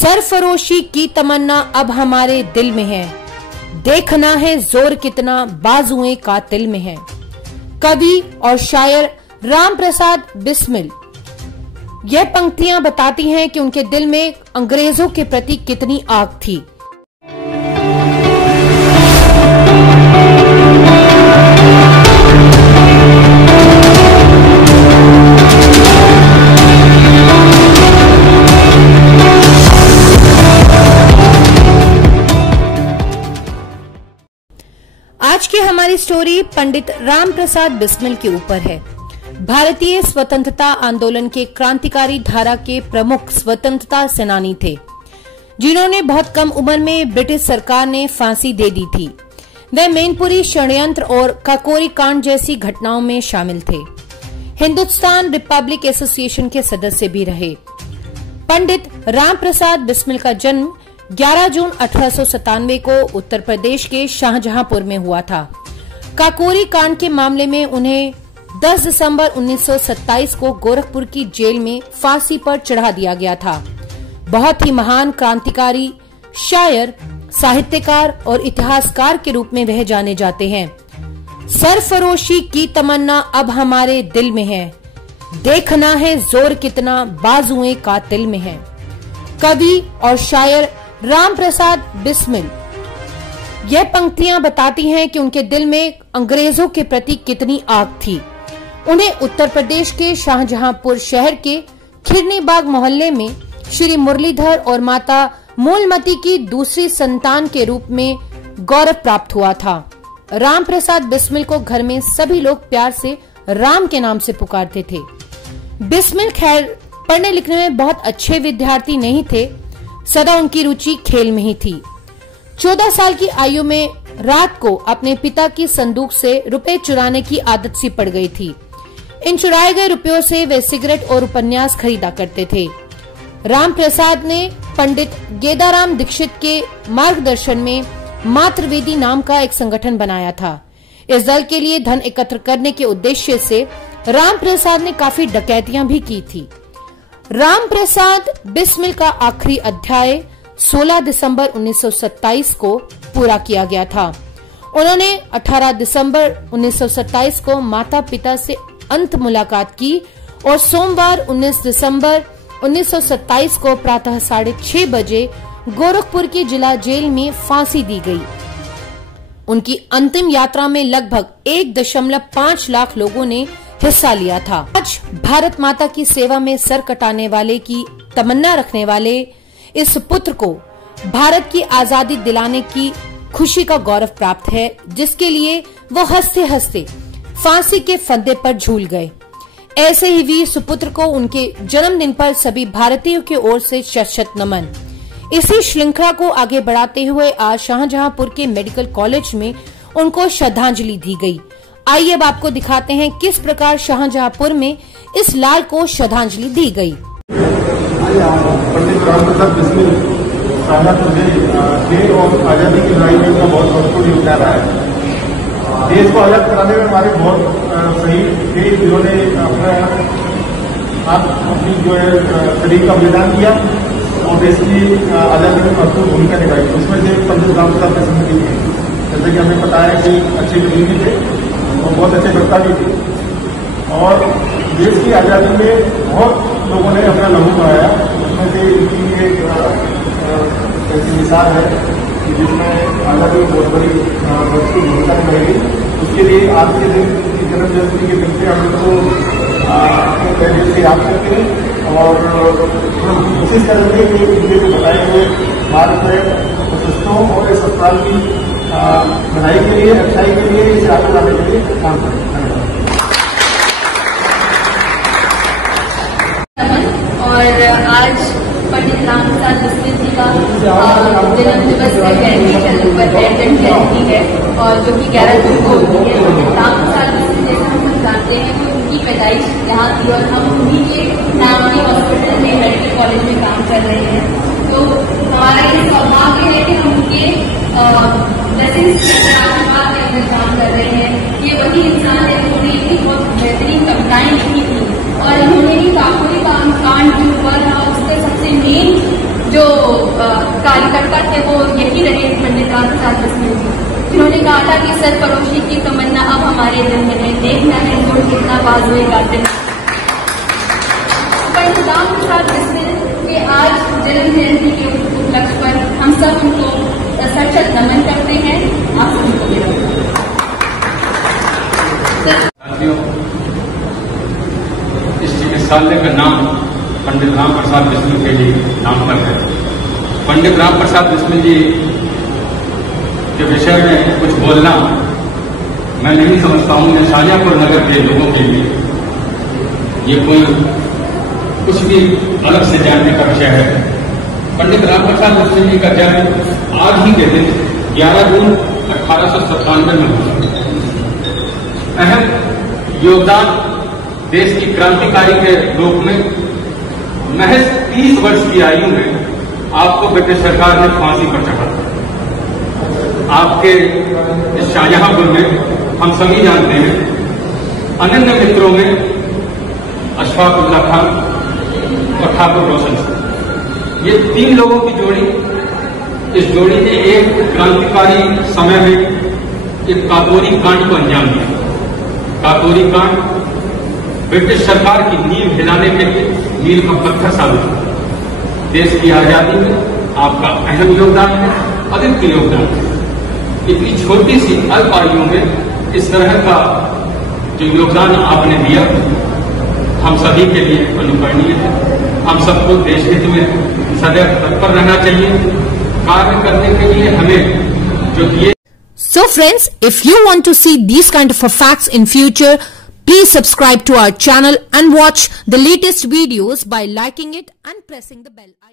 सरफरोशी की तमन्ना अब हमारे दिल में है, देखना है जोर कितना बाजुएं कातिल में है। कवि और शायर राम प्रसाद बिस्मिल। यह पंक्तियां बताती हैं कि उनके दिल में अंग्रेजों के प्रति कितनी आग थी। आज की हमारी स्टोरी पंडित राम प्रसाद बिस्मिल के ऊपर है। भारतीय स्वतंत्रता आंदोलन के क्रांतिकारी धारा के प्रमुख स्वतंत्रता सेनानी थे, जिन्होंने बहुत कम उम्र में ब्रिटिश सरकार ने फांसी दे दी थी। वे मैनपुरी षड्यंत्र और काकोरी कांड जैसी घटनाओं में शामिल थे। हिंदुस्तान रिपब्लिक एसोसिएशन के सदस्य भी रहे। पंडित राम प्रसाद बिस्मिल का जन्म 11 जून 1897 को उत्तर प्रदेश के शाहजहांपुर में हुआ था। काकोरी कांड के मामले में उन्हें 10 दिसंबर 1927 को गोरखपुर की जेल में फांसी पर चढ़ा दिया गया था। बहुत ही महान क्रांतिकारी, शायर, साहित्यकार और इतिहासकार के रूप में वह जाने जाते हैं। सरफरोशी की तमन्ना अब हमारे दिल में है, देखना है जोर कितना बाजुएं कातिल में है। कवि और शायर राम प्रसाद बिस्मिल। यह पंक्तियां बताती हैं कि उनके दिल में अंग्रेजों के प्रति कितनी आग थी। उन्हें उत्तर प्रदेश के शाहजहांपुर शहर के खिरनी बाग मोहल्ले में श्री मुरलीधर और माता मूलमती की दूसरी संतान के रूप में गौरव प्राप्त हुआ था। राम प्रसाद बिस्मिल को घर में सभी लोग प्यार से राम के नाम से पुकारते थे। बिस्मिल खैर पढ़ने लिखने में बहुत अच्छे विद्यार्थी नहीं थे, सदा उनकी रुचि खेल में ही थी। 14 साल की आयु में रात को अपने पिता की संदूक से रुपए चुराने की आदत सी पड़ गई थी। इन चुराए गए रुपयों से वे सिगरेट और उपन्यास खरीदा करते थे। राम प्रसाद ने पंडित गेदाराम दीक्षित के मार्गदर्शन में मातृवेदी नाम का एक संगठन बनाया था। इस दल के लिए धन एकत्र करने के उद्देश्य से राम प्रसाद ने काफी डकैतियां भी की थी। राम प्रसाद बिस्मिल का आखिरी अध्याय 16 दिसंबर 1927 को पूरा किया गया था। उन्होंने 18 दिसंबर 1927 को माता पिता से अंत मुलाकात की और सोमवार 19 दिसंबर 1927 को प्रातः 6:30 बजे गोरखपुर की जिला जेल में फांसी दी गई। उनकी अंतिम यात्रा में लगभग 1.5 लाख लोगों ने हिस्सा लिया था। आज भारत माता की सेवा में सर कटाने वाले की तमन्ना रखने वाले इस पुत्र को भारत की आजादी दिलाने की खुशी का गौरव प्राप्त है, जिसके लिए वो हंसते हंसते फांसी के फंदे पर झूल गए। ऐसे ही वीर सुपुत्र को उनके जन्मदिन पर सभी भारतीयों की ओर से शत-शत नमन। इसी श्रृंखला को आगे बढ़ाते हुए आज शाहजहांपुर के मेडिकल कॉलेज में उनको श्रद्धांजलि दी गई। आइए अब आपको दिखाते हैं किस प्रकार शाहजहांपुर में इस लाल को श्रद्धांजलि दी गई। पंडित राम प्रसाद बिस्मिल शाहजहांपुर देश और आजादी की लड़ाई में उनका बहुत महत्वपूर्ण योगदान रहा है। देश को आजाद कराने में हमारे बहुत सही थे, जिन्होंने अपनी जो है शरीर का बलिदान किया और देश की आजादी में महत्वपूर्ण भूमिका निभाई। उसमें से पंडित राम प्रसाद बिस्मिल जी थे। जैसे कि हमें पता है कि अच्छे बुजुर्ग थे और बहुत अच्छे वक्ता भी थे और देश की आजादी में बहुत लोगों ने अपना लहू बहाया। उसमें से इनकी एक ऐसी मिसाल है कि जिसमें आजादी में बहुत बड़ी भूमिका निभाई। उसके लिए आज के दिन जन्म जयंती के दिन से हम उनको अपने पहले से याद करते हैं और कोशिश करेंगे कि इनके को बताए हुए भारत में प्रशस्तों और इस अस्पताल की भलाई के लिए, अच्छाई के लिए, इसे आगे लाने के लिए काम करें। और आज पंडित राम प्रसाद बिस्मिल जी का जन्म दिवस है और जो कि 11 जून को होती है। राम प्रसाद बिस्मिल जैसा हम जानते हैं कि उनकी पैदाइश यहाँ थी और हम उन्हीं के नाम के हॉस्पिटल में मेडिकल कॉलेज में काम कर रहे हैं। तो हमारा ये सौभाग्य है कि हम उनके ब्लेसिंग्स के आशीर्वाद के अंदर काम कर रहे हैं। ये वही इंसान है जिन्होंने इतनी बहुत बेहतरीन कविताएं लिखी थी और उन्होंने ही काकोरी कांड जो हुआ था उसका सबसे मेन जो कार्यकर्ता थे वो यही रहे पंडित राम प्रसाद बिस्मिल जी, जिन्होंने कहा था कि सरफरोशी की तमन्ना अब हमारे दिल में है, देखना है गुड़ कितना बाजुए कातिल। पंडित राम प्रसाद बिस्मिल के आज जन्म जयंती के उपलक्ष्य पर हम सब उनको सशक्त नमन करते हैं। आप सभी को इस चिकित्सालय का नाम पंडित राम प्रसाद बिस्मिल के लिए नाम पर है। पंडित राम प्रसाद बिस्मिल जी के विषय में कुछ बोलना मैं नहीं समझता हूं। मैं शाहजहांपुर नगर के लोगों के लिए ये कोई कुछ भी अलग से जानने का विषय है। पंडित राम प्रसाद बिस्मिल जी का जन्म आज ही के दिन 11 जून 1897 में हुआ। अहम योगदान देश की क्रांतिकारी के रूप में महज 30 वर्ष की आयु में आपको ब्रिटिश सरकार ने फांसी पर चढ़ा। आपके इस शाहजहांपुर में हम सभी जानते हैं अनन्य मित्रों में अशफाक उल्लाह खान और ठाकुर रोशन सिंह, ये 3 लोगों की जोड़ी, इस जोड़ी ने एक क्रांतिकारी समय में एक काकोरी कांड को अंजाम दिया। काकोरी कांड ब्रिटिश सरकार की नींव हिलाने के लिए मील का पत्थर साबित हुआ। देश की आजादी में आपका अहम योगदान है, अद्वितीय योगदान है। इतनी छोटी सी अल्प आयु में इस तरह का जो योगदान आपने दिया हम सभी के लिए अनुकरणीय है। हम सबको देश हित में सदैव तत्पर रहना चाहिए। कार्य करने के लिए हमें जो किए। So friends, if you want to see these kind of facts in future, please subscribe to our channel and watch the latest videos by liking it and pressing the bell icon.